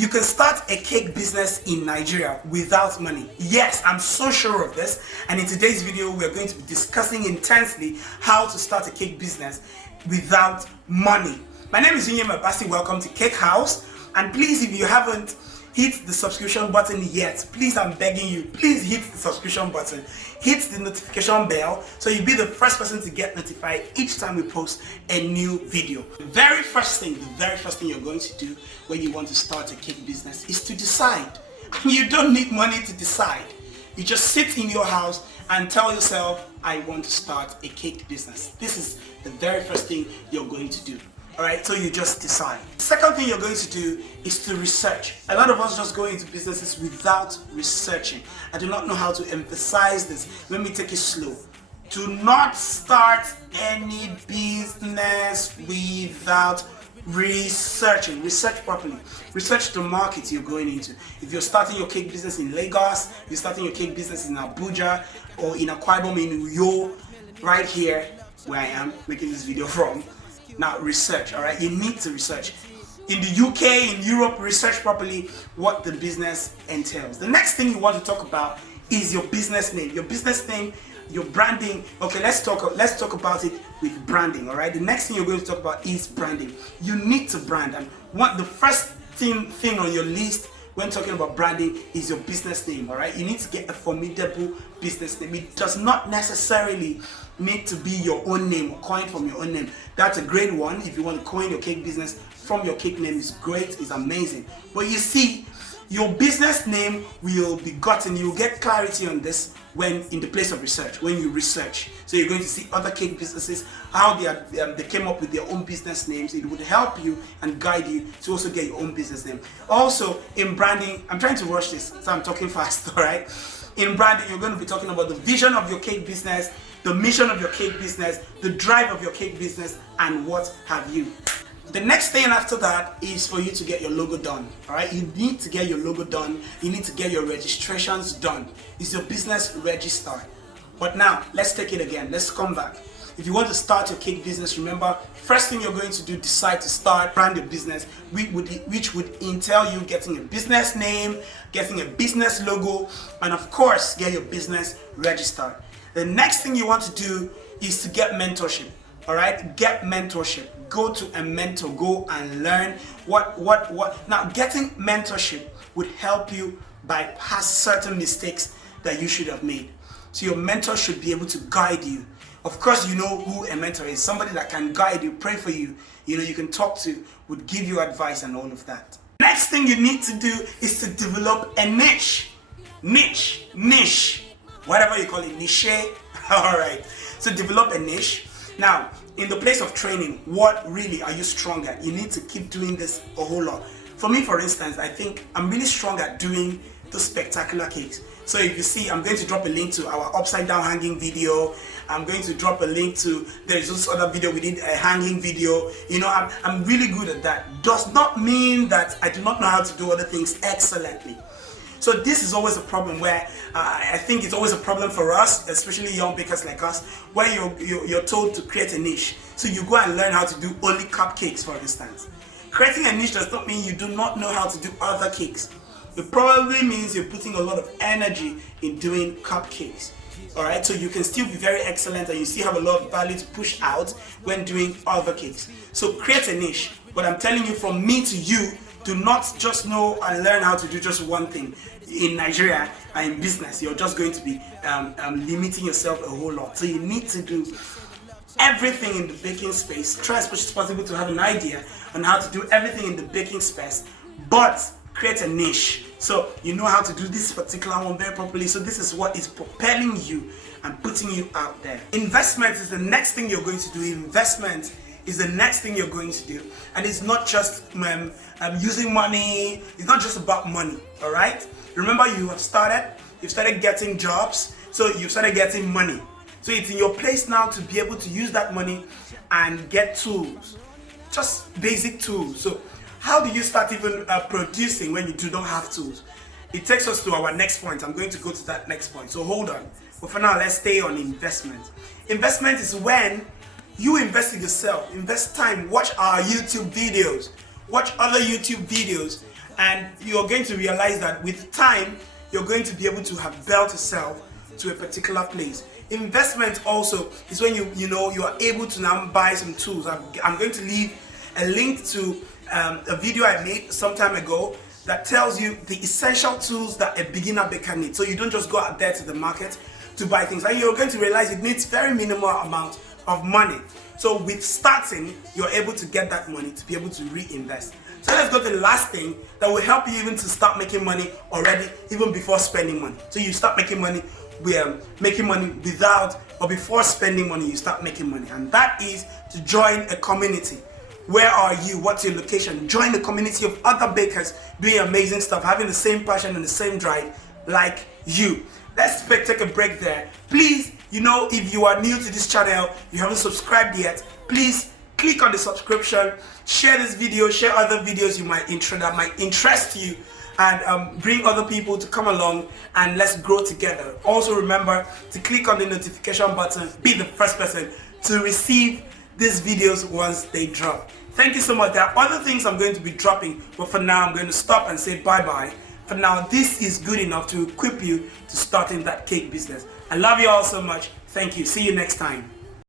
You can start a cake business in Nigeria without money. Yes, I'm so sure of this, and in today's video we're going to be discussing intensely how to start a cake business without money. My name is Unyema Basi. Welcome to Cake House, and please, if you haven't hit the subscription button yet, please, I'm begging you, please hit the subscription button, hit the notification bell so you'll be the first person to get notified each time we post a new video. The very first thing you're going to do when you want to start a cake business is to decide. You don't need money to decide. You just sit in your house and tell yourself, I want to start a cake business. This is the very first thing you're going to do. Alright, so you just decide. The second thing you're going to do is to research. A lot of us just go into businesses without researching. I do not know how to emphasize this. Let me take it slow. Do not start any business without researching. Research properly. Research the market you're going into. If you're starting your cake business in Lagos, you're starting your cake business in Abuja, or in Akwa Ibom, in Uyo, right here where I am making this video from. Now research, alright? You need to research. In the UK, in Europe, research properly what the business entails. The next thing you want to talk about is your business name. Your business name, your branding. Okay, let's talk about it with branding, alright? The next thing you're going to talk about is branding. You need to brand, and the first thing on your list when talking about branding is your business name, alright? You need to get a formidable business name. It does not necessarily need to be your own name or coined from your own name. That's a great one. If you want to coin your cake business from your cake name, is great, is amazing. But you see, your business name will be gotten, you'll get clarity on this when in the place of research, when you research. So you're going to see other cake businesses, how they came up with their own business names. It would help you and guide you to also get your own business name. Also, in branding, I'm trying to rush this, so I'm talking fast, all right? In branding, you're going to be talking about the vision of your cake business, the mission of your cake business, the drive of your cake business, and what have you. The next thing after that is for you to get your logo done. Alright, you need to get your logo done. You need to get your registrations done. Is your business registered? But now, let's take it again. Let's come back. If you want to start your cake business, remember, first thing you're going to do, decide to start, brand your business, which would entail you getting a business name, getting a business logo, and of course, get your business registered. The next thing you want to do is to get mentorship. All right, get mentorship. Go to a mentor. Go and learn what. Now, getting mentorship would help you bypass certain mistakes that you should have made. So your mentor should be able to guide you. Of course, you know who a mentor is. Somebody that can guide you, pray for you. You know, you can talk to, would give you advice and all of that. Next thing you need to do is to develop a niche. Niche. Whatever you call it, niche. Alright, so develop a niche. Now, in the place of training, what really are you strong at? You need to keep doing this a whole lot. For me, for instance, I think I'm really strong at doing the spectacular cakes. So if you see, I'm going to drop a link to our upside down hanging video. I'm going to drop a link to, there's this other video, we did a hanging video. You know, I'm really good at that. Does not mean that I do not know how to do other things excellently. So this is always a problem where I think it's always a problem for us, especially young bakers like us, where you're told to create a niche. So you go and learn how to do only cupcakes, for instance. Creating a niche does not mean you do not know how to do other cakes. It probably means you're putting a lot of energy in doing cupcakes. Alright, so you can still be very excellent and you still have a lot of value to push out when doing other cakes. So create a niche. But I'm telling you, from me to you, do not just know and learn how to do just one thing. In Nigeria and in business, you're just going to be limiting yourself a whole lot. So you need to do everything in the baking space. Try as much as possible to have an idea on how to do everything in the baking space, but create a niche. So you know how to do this particular one very properly. So this is what is propelling you and putting you out there. Investment is the next thing you're going to do. Investment is the next thing you're going to do, and it's not just using money. It's not just about money. All right, remember, you've started getting jobs, so you've started getting money. So it's in your place now to be able to use that money and get tools, just basic tools. So how do you start even producing when you don't have tools? It takes us to our next point. I'm going to go to that next point, so hold on. But for now, let's stay on investment. Investment is when you invest in yourself, invest time, watch our YouTube videos, watch other YouTube videos, and you're going to realize that with time you're going to be able to have built yourself to a particular place. Investment also is when you are able to now buy some tools. I'm going to leave a link to a video I made some time ago that tells you the essential tools that a beginner baker needs. So you don't just go out there to the market to buy things, and you're going to realize it needs very minimal amount of money. So with starting, you're able to get that money to be able to reinvest. So let's go to the last thing that will help you even to start making money already, even before spending money. So you start making money without or before spending money, you start making money, and that is to join a community. Where are you? What's your location? Join a community of other bakers doing amazing stuff, having the same passion and the same drive like you. Let's take a break there. Please, if you are new to this channel, you haven't subscribed yet, please click on the subscription, share this video, share other videos that might interest you, and bring other people to come along and let's grow together. Also remember to click on the notification button, be the first person to receive these videos once they drop. Thank you so much. There are other things I'm going to be dropping, but for now I'm going to stop and say bye-bye. For now, this is good enough to equip you to starting that cake business. I love you all so much. Thank you. See you next time.